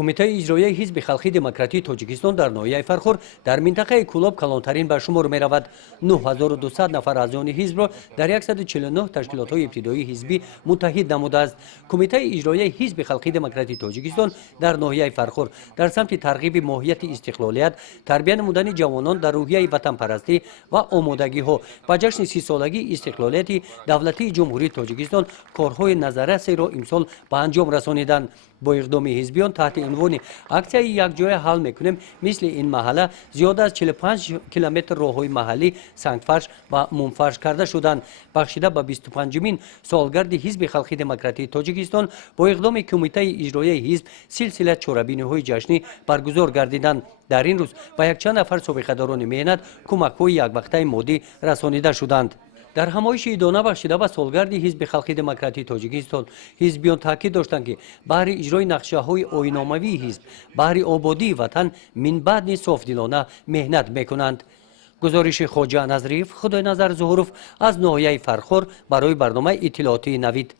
کمیته اجرایی حزب خلقی دموکراتیک تاجیکستان در ناحیه فرخور در منطقه کولاب کلانترین به شمار می رود. 9200 نفر اعضایان حزب را در 149 تشکیلات ابتدایی حزبی متحد نموده است. کمیته اجرایی حزب خلقی دموکراتیک تاجیکستان در ناحیه فرخور در سمت ترغیب ماهیت استقلالیت، تربیت نمودن جوانان در روحیه وطن پرستی و آمادگی ها به جشن 30 سالگی استقلالیت دولتی جمهوری تاجیکستان کارهای نظررسی را امسال به انجام رسانیدند. با اقدام حزبیان تحت عنوان اکسیای یک جای حل میکنیم مثل این محله زیاد از 45 کیلومتر راههای محلی سنگفرش و منفرش کرده شدند. بخشیده به 25مین سالگرد حزب خلقی دموکراتیک تاجیکستان با اقدام کمیته اجرایی حزب سلسله چورابینی‌های جشنی برگزار گردیدند. در این روز به یک چند نفر سابقه‌داران مهنت کمک‌های یک وقته مادی رسانیده شدند. در همایش ادامه بخشیده به سالگرد حزب خلقی دموکراتیک تاجیکستان حزبیان تاکید داشتند که برای اجرای نقشه‌های آیین‌ناموی حزب برای آبادی وطن من بعد صافدلانه مهنت میکنند. گزارش خواجه نظریف خدای نظر ظهورف از ناحیه فرخور برای برنامه اطلاعاتی نوید.